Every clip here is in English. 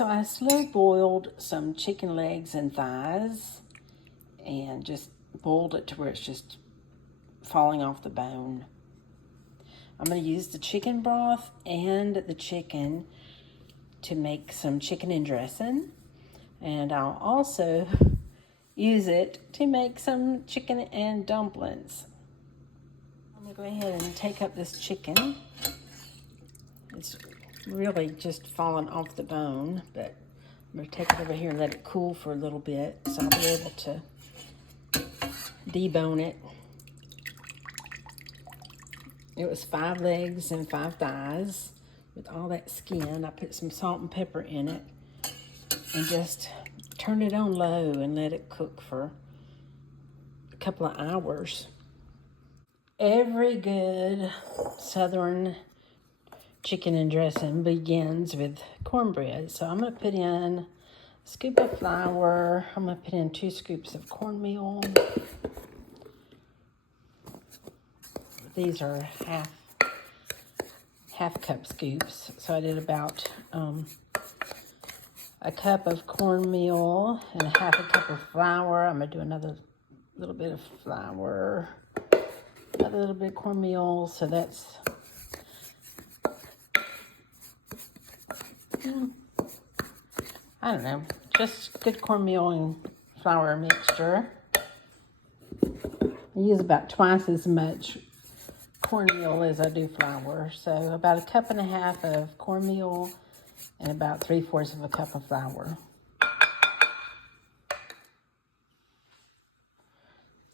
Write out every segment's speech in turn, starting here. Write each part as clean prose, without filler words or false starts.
So I slow boiled some chicken legs and thighs and just boiled it to where it's just falling off the bone. I'm going to use the chicken broth and the chicken to make some chicken and dressing. And I'll also use it to make some chicken and dumplings. I'm going to go ahead and take up this chicken. It's really just fallen off the bone, but I'm going to take it over here and let it cool for a little bit so I'll be able to debone it. It was 5 legs and 5 thighs with all that skin. I put some salt and pepper in it and just turned it on low and let it cook for a couple of hours. Every good Southern chicken and dressing begins with cornbread. So I'm going to put in a scoop of flour. I'm going to put in 2 scoops of cornmeal. These are half cup scoops. So I did about a cup of cornmeal and a half a cup of flour. I'm going to do another little bit of flour, another little bit of cornmeal. So that's I don't know, just good cornmeal and flour mixture. I use about twice as much cornmeal as I do flour. So about a cup and a half of cornmeal and about 3/4 of a cup of flour.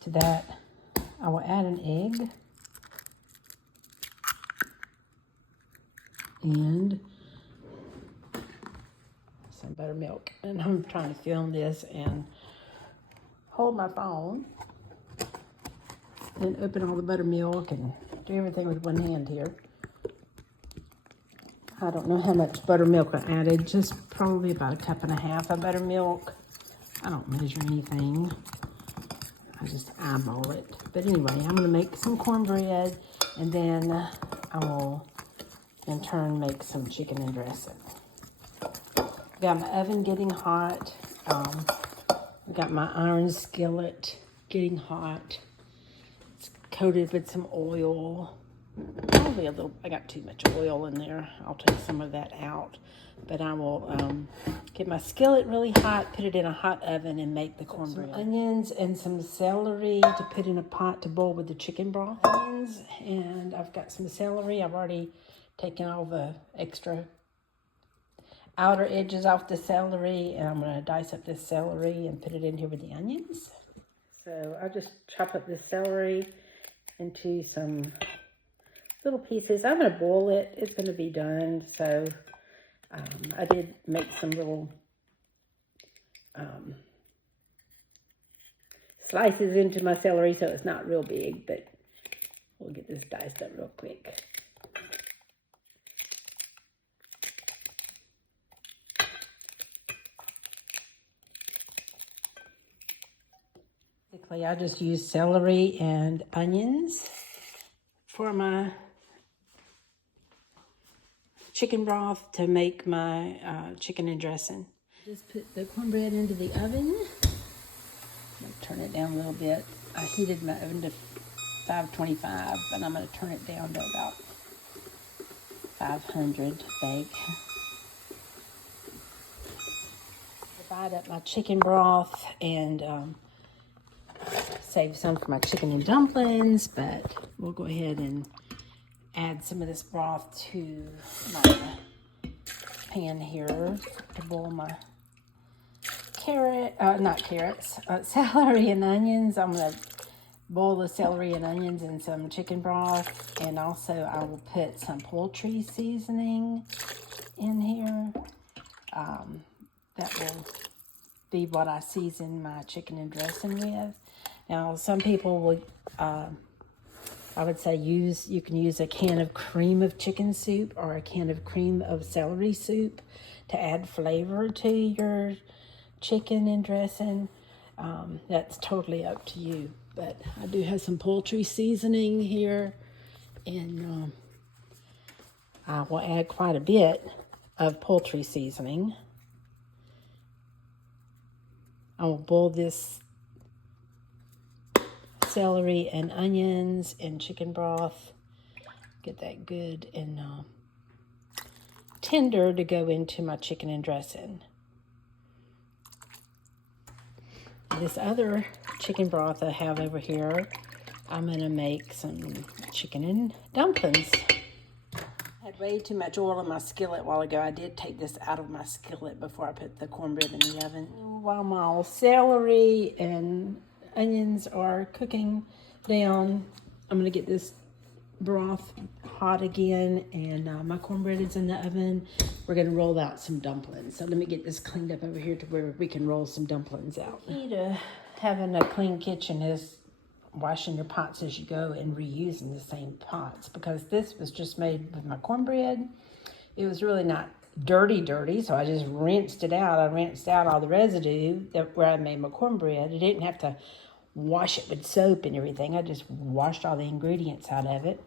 To that, I will add an egg and some buttermilk. And I'm trying to film this and hold my phone and open all the buttermilk and do everything with one hand here. I don't know how much buttermilk I added, just probably about a cup and a half of buttermilk. I don't measure anything. I just eyeball it. But anyway, I'm going to make some cornbread and then I will in turn make some chicken and dressing. Got my oven getting hot. I got my iron skillet getting hot. It's coated with some oil. Probably a little, I got too much oil in there. I'll take some of that out. But I will get my skillet really hot, put it in a hot oven, and make the cornbread. Some onions and some celery to put in a pot to boil with the chicken broth. Onions, and I've got some celery. I've already taken all the extra outer edges off the celery, and I'm going to dice up this celery and put it in here with the onions. So I just chop up this celery into some little pieces. I'm going to boil it. It's going to be done. So I did make some little slices into my celery, so it's not real big, but we'll get this diced up real quick. Basically, I just use celery and onions for my chicken broth to make my chicken and dressing. Just put the cornbread into the oven. Turn it down a little bit. I heated my oven to 525, but I'm going to turn it down to about 500 to bake. Divide up my chicken broth and save some for my chicken and dumplings, but we'll go ahead and add some of this broth to my pan here to boil my celery and onions. I'm going to boil the celery and onions in some chicken broth, and also I will put some poultry seasoning in here. That will be what I season my chicken and dressing with. Now, some people would, I would say you can use a can of cream of chicken soup or a can of cream of celery soup to add flavor to your chicken and dressing. That's totally up to you. But I do have some poultry seasoning here, and I will add quite a bit of poultry seasoning. I will boil this celery and onions and chicken broth. Get that good and tender to go into my chicken and dressing. This other chicken broth I have over here, I'm going to make some chicken and dumplings. I had way too much oil in my skillet a while ago. I did take this out of my skillet before I put the cornbread in the oven. While my celery and onions are cooking down, I'm going to get this broth hot again, and my cornbread is in the oven. We're going to roll out some dumplings. So let me get this cleaned up over here to where we can roll some dumplings out. The key to having a clean kitchen is washing your pots as you go and reusing the same pots, because this was just made with my cornbread. It was really not dirty, so I just rinsed it out. I rinsed out all the residue where I made my cornbread. I didn't have to wash it with soap and everything. I just washed all the ingredients out of it,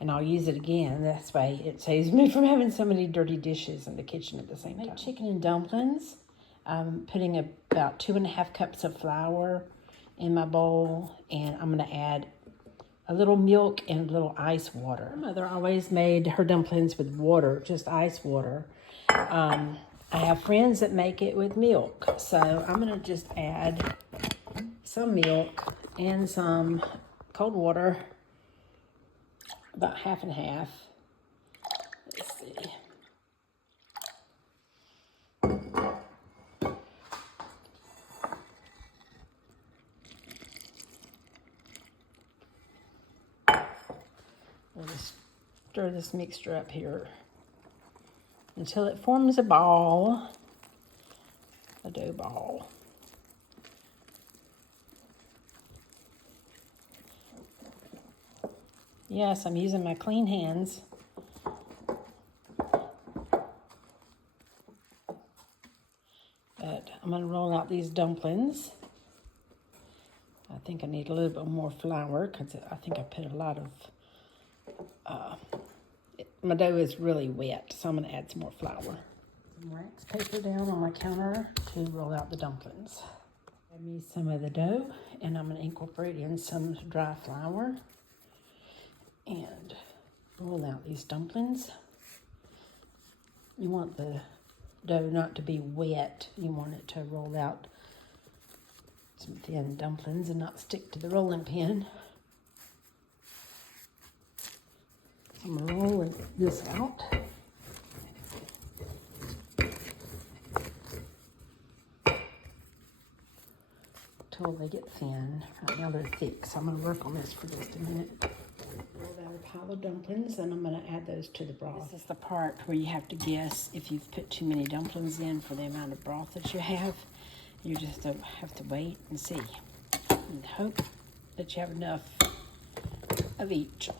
and I'll use it again. That's why it saves me from having so many dirty dishes in the kitchen at the same time. Chicken and dumplings. I'm putting about 2.5 cups of flour in my bowl, and I'm going to add a little milk and a little ice water. My mother always made her dumplings with water, just ice water. I have friends that make it with milk, so I'm going to just add some milk and some cold water, about half and half. Let's see. We'll just stir this mixture up here until it forms a ball, a dough ball. Yes, I'm using my clean hands. But I'm going to roll out these dumplings. I think I need a little bit more flour because I think I put a lot of, my dough is really wet, so I'm going to add some more flour. Some wax paper down on my counter to roll out the dumplings. Add me some of the dough, and I'm going to incorporate in some dry flour and roll out these dumplings. You want the dough not to be wet. You want it to roll out some thin dumplings and not stick to the rolling pin. So I'm going to roll this out. Until they get thin. Right now they're thick, so I'm going to work on this for just a minute. Roll out a pile of dumplings, and I'm going to add those to the broth. This is the part where you have to guess if you've put too many dumplings in for the amount of broth that you have. You just have to wait and see and hope that you have enough of each.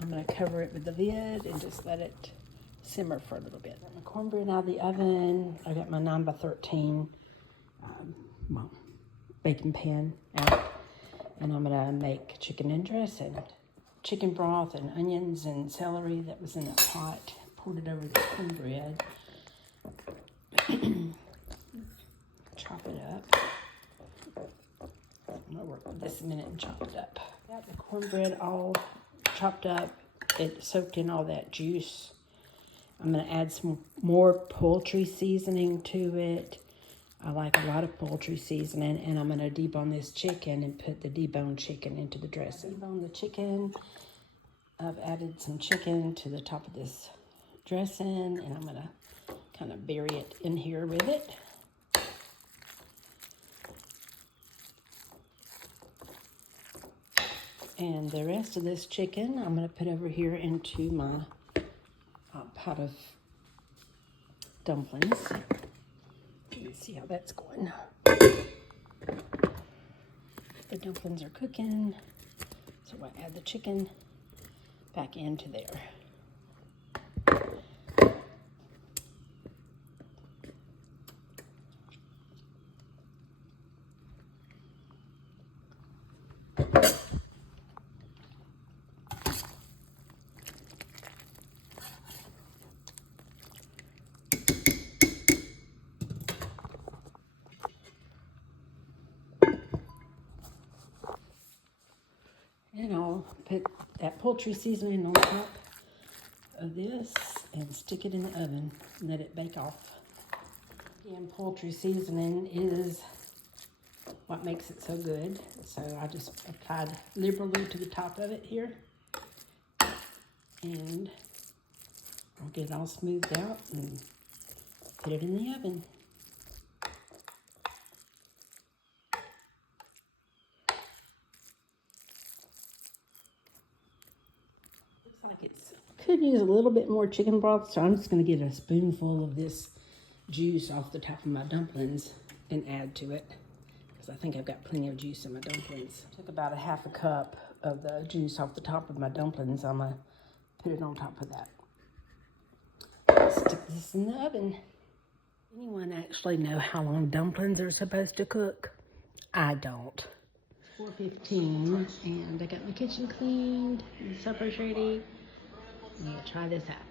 I'm going to cover it with the lid and just let it simmer for a little bit. Got my cornbread out of the oven. I got my 9x13 baking pan out, and I'm going to make chicken and dressing, chicken broth and onions and celery that was in the pot. Poured it over the cornbread. Chop it up. I'm going to work with this a minute and chop it up. Got the cornbread all chopped up. It soaked in all that juice. I'm going to add some more poultry seasoning to it. I like a lot of poultry seasoning, and I'm going to debone this chicken and put the deboned chicken into the dressing. Debone the chicken. I've added some chicken to the top of this dressing, and I'm going to kind of bury it in here with it. And the rest of this chicken I'm going to put over here into my pot of dumplings. Let's see how that's going. The dumplings are cooking, so we'll add the chicken back into there. that poultry seasoning on top of this and stick it in the oven and let it bake off. Again, poultry seasoning is what makes it so good. So I just applied liberally to the top of it here. And I'll get it all smoothed out and put it in the oven. Looks like it's could use a little bit more chicken broth, so I'm just going to get a spoonful of this juice off the top of my dumplings and add to it, because I think I've got plenty of juice in my dumplings. Took about a half a cup of the juice off the top of my dumplings. I'm going to put it on top of that. Stick this in the oven. Anyone actually know how long dumplings are supposed to cook? I don't. 4:15 and I got my kitchen cleaned, the supper's ready. I'm gonna try this out.